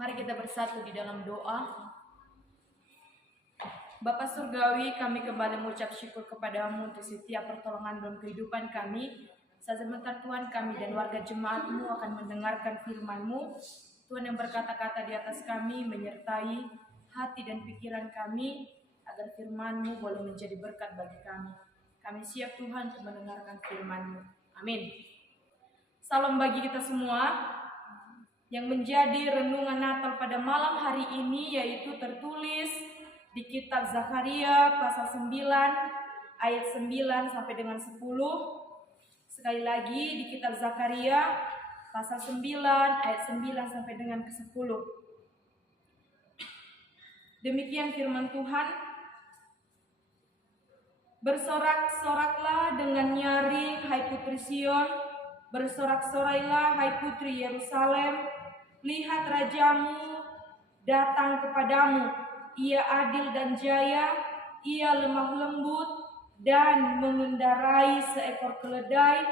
Mari kita bersatu di dalam doa. Bapa Surgawi, kami kembali mengucap syukur kepadamu untuk setiap pertolongan dalam kehidupan kami. Sebentar Tuhan, kami dan warga jemaat-Mu akan mendengarkan firman-Mu. Tuhan yang berkata-kata di atas kami, menyertai hati dan pikiran kami, agar firman-Mu boleh menjadi berkat bagi kami. Kami siap Tuhan untuk mendengarkan firman-Mu. Amin. Salam bagi kita semua. Yang menjadi renungan Natal pada malam hari ini yaitu tertulis di kitab Zakaria pasal 9 ayat 9 sampai dengan 10. Sekali lagi di kitab Zakaria pasal 9 ayat 9 sampai dengan ke-10. Demikian firman Tuhan. Bersorak-soraklah dengan nyaring hai putri Sion, bersorak-sorailah hai putri Yerusalem. Lihat rajamu datang kepadamu, ia adil dan jaya, ia lemah lembut dan mengendarai seekor keledai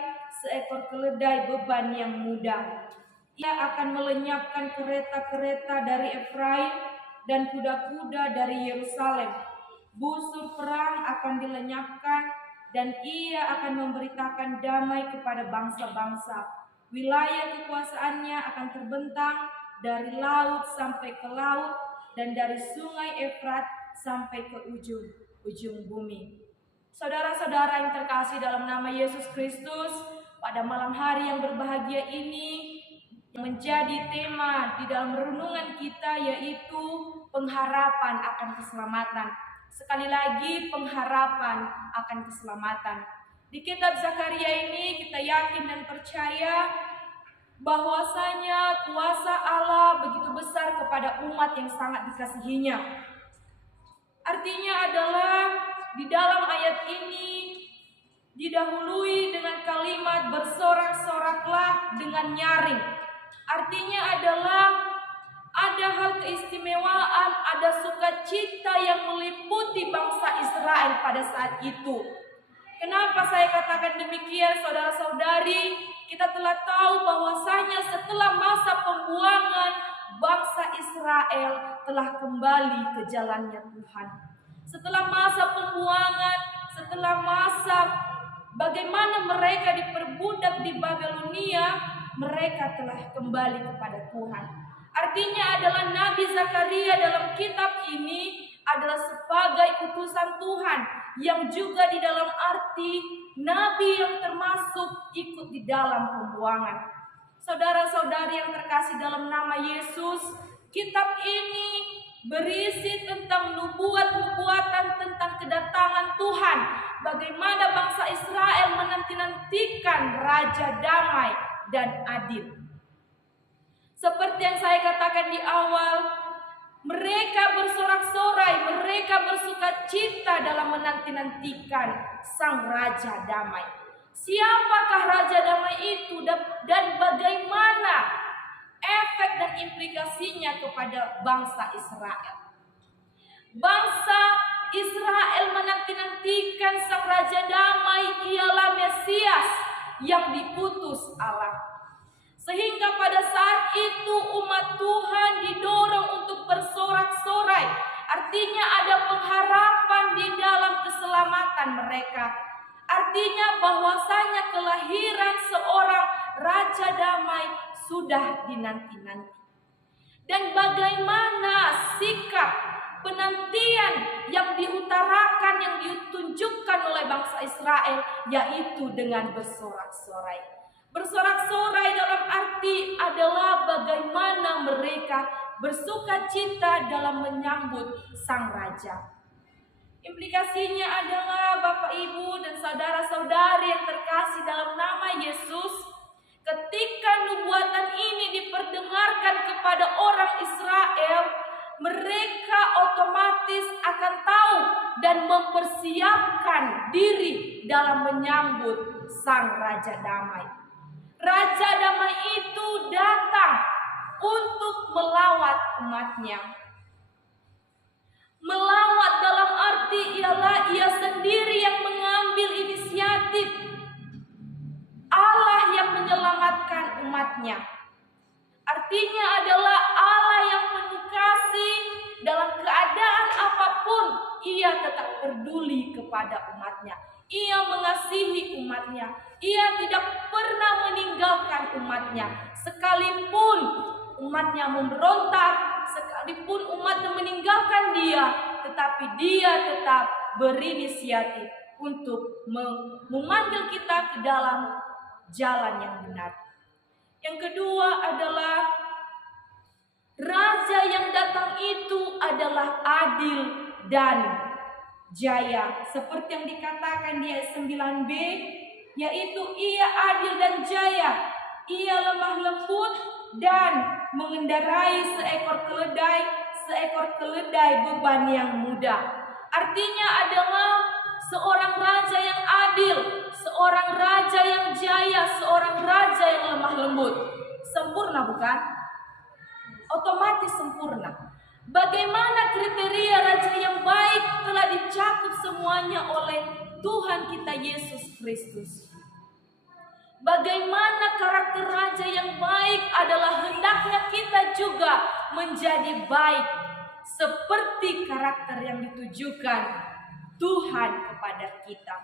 beban yang mudah. Ia akan melenyapkan kereta-kereta dari Efraim dan kuda-kuda dari Yerusalem. Busur perang akan dilenyapkan dan ia akan memberitakan damai kepada bangsa-bangsa. Wilayah kekuasaannya akan terbentang dari laut sampai ke laut dan dari sungai Efrat sampai ke ujung bumi. Saudara-saudara yang terkasih dalam nama Yesus Kristus, pada malam hari yang berbahagia ini menjadi tema di dalam renungan kita yaitu pengharapan akan keselamatan. Sekali lagi, pengharapan akan keselamatan. Di kitab Zakaria ini kita yakin dan percaya bahwasanya kuasa Allah begitu besar kepada umat yang sangat dikasihinya. Artinya adalah di dalam ayat ini didahului dengan kalimat bersorak-soraklah dengan nyaring. Artinya adalah ada hal keistimewaan, ada sukacita yang meliputi bangsa Israel pada saat itu. Kenapa saya katakan demikian, saudara-saudari? Kita telah tahu bahwasanya setelah masa pembuangan, bangsa Israel telah kembali ke jalannya Tuhan. Setelah masa pembuangan, setelah masa bagaimana mereka diperbudak di Babelonia, mereka telah kembali kepada Tuhan. Artinya adalah Nabi Zakaria dalam kitab ini adalah sebagai utusan Tuhan yang juga di dalam arti nabi yang termasuk ikut di dalam pembuangan. Saudara-saudari yang terkasih dalam nama Yesus, kitab ini berisi tentang nubuat-nubuatan tentang kedatangan Tuhan. Bagaimana bangsa Israel menanti-nantikan raja damai dan adil. Seperti yang saya katakan di awal, mereka bersorak-sorai, mereka bersukacita dalam menanti-nantikan sang raja damai. Siapakah raja damai itu dan bagaimana efek dan implikasinya kepada bangsa Israel? Bangsa Israel menanti-nantikan sang raja damai, ialah Mesias yang diutus Allah. Sehingga pada saat itu umat Tuhan didorong untuk bersorak-sorai. Artinya ada pengharapan di dalam keselamatan mereka. Artinya bahwasanya kelahiran seorang raja damai sudah dinanti-nanti. Dan bagaimana sikap penantian yang diutarakan, yang ditunjukkan oleh bangsa Israel, yaitu dengan bersorak-sorai. Bersorak-sorai dalam arti adalah bagaimana mereka bersukacita dalam menyambut sang raja. Implikasinya adalah Bapak, Ibu, dan saudara-saudari yang terkasih dalam nama Yesus, ketika nubuatan ini diperdengarkan kepada orang Israel, mereka otomatis akan tahu dan mempersiapkan diri dalam menyambut sang raja damai. Raja damai itu datang untuk melawat umatnya. Melawat dalam arti ialah ia sendiri yang mengambil inisiatif. Allah yang menyelamatkan umatnya. Artinya adalah Allah yang ia tetap peduli kepada umatnya. Ia mengasihi umatnya. Ia tidak pernah meninggalkan umatnya. Sekalipun umatnya memberontak, sekalipun umatnya meninggalkan dia, tetapi dia tetap berinisiatif untuk memanggil kita ke dalam jalan yang benar. Yang kedua adalah raja yang datang itu adalah adil dan jaya. Seperti yang dikatakan di ayat 9b, yaitu ia adil dan jaya. Ia lemah lembut dan mengendarai seekor keledai beban yang mudah. Artinya adalah seorang raja yang adil, seorang raja yang jaya, seorang raja yang lemah lembut. Sempurna bukan? Otomatis sempurna. Bagaimana kriteria raja yang baik telah dicakup semuanya oleh Tuhan kita Yesus Kristus. Bagaimana karakter raja yang baik adalah hendaknya kita juga menjadi baik seperti karakter yang ditujukan Tuhan kepada kita.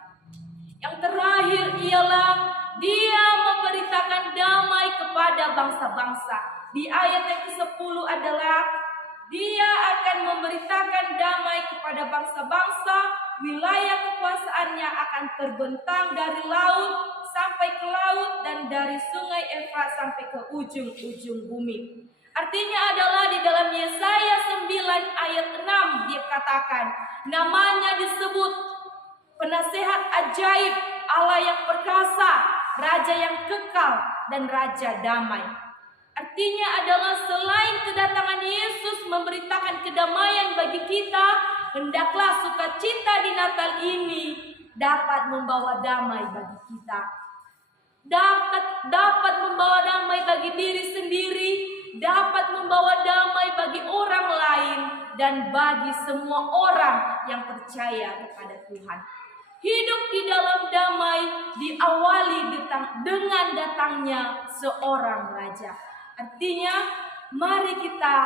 Yang terakhir ialah dia memberitakan damai kepada bangsa-bangsa. Di ayat yang ke-10 adalah dia akan memberitakan damai kepada bangsa-bangsa. Wilayah kekuasaannya akan terbentang dari laut sampai ke laut dan dari sungai Efrat sampai ke ujung-ujung bumi. Artinya adalah di dalam Yesaya 9 ayat 6 dia katakan, namanya disebut penasehat ajaib, Allah yang perkasa, Raja yang kekal, dan Raja damai. Artinya adalah selain kedatangan Yesus memberitakan kedamaian bagi kita, hendaklah sukacita di Natal ini dapat membawa damai bagi kita. Dapat membawa damai bagi diri sendiri, dapat membawa damai bagi orang lain, dan bagi semua orang yang percaya kepada Tuhan. Hidup di dalam damai diawali dengan datangnya seorang raja. Artinya, mari kita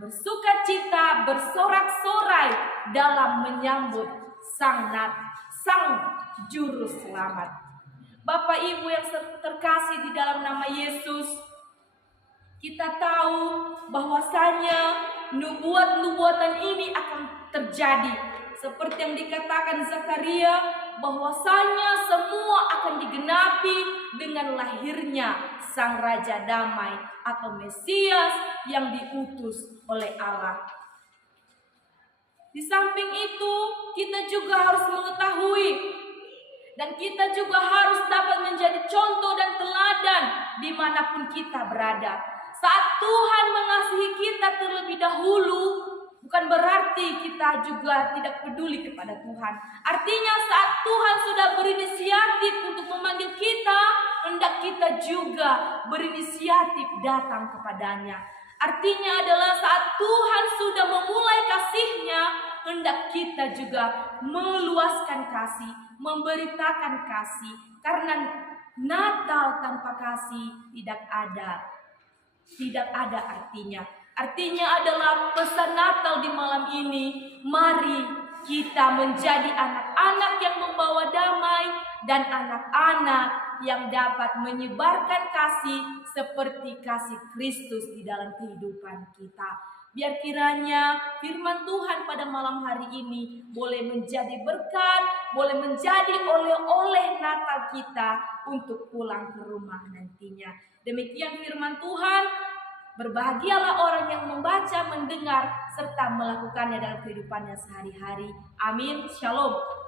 bersukacita, bersorak-sorai dalam menyambut Sang Juru Selamat. Bapak Ibu yang terkasih di dalam nama Yesus, kita tahu bahwasanya nubuatan ini akan terjadi. Seperti yang dikatakan Zakaria, bahwasanya semua akan digenapi dengan lahirnya Sang Raja Damai atau Mesias yang diutus oleh Allah. Di samping itu, kita juga harus mengetahui dan kita juga harus dapat menjadi contoh dan teladan dimanapun kita berada. Saat Tuhan mengasihi kita terlebih dahulu, bukan berarti kita juga tidak peduli kepada Tuhan. Artinya saat Tuhan sudah berinisiatif untuk memanggil kita, hendak kita juga berinisiatif datang kepadanya. Artinya adalah saat Tuhan sudah memulai kasih-Nya, hendak kita juga meluaskan kasih, memberitakan kasih. Karena Natal tanpa kasih tidak ada artinya. Artinya adalah pesan Natal di malam ini, mari kita menjadi anak-anak yang membawa damai dan anak-anak yang dapat menyebarkan kasih seperti kasih Kristus di dalam kehidupan kita. Biar kiranya firman Tuhan pada malam hari ini boleh menjadi berkat, boleh menjadi oleh-oleh Natal kita untuk pulang ke rumah nantinya. Demikian firman Tuhan. Berbahagialah orang yang membaca, mendengar, serta melakukannya dalam kehidupannya sehari-hari. Amin. Shalom.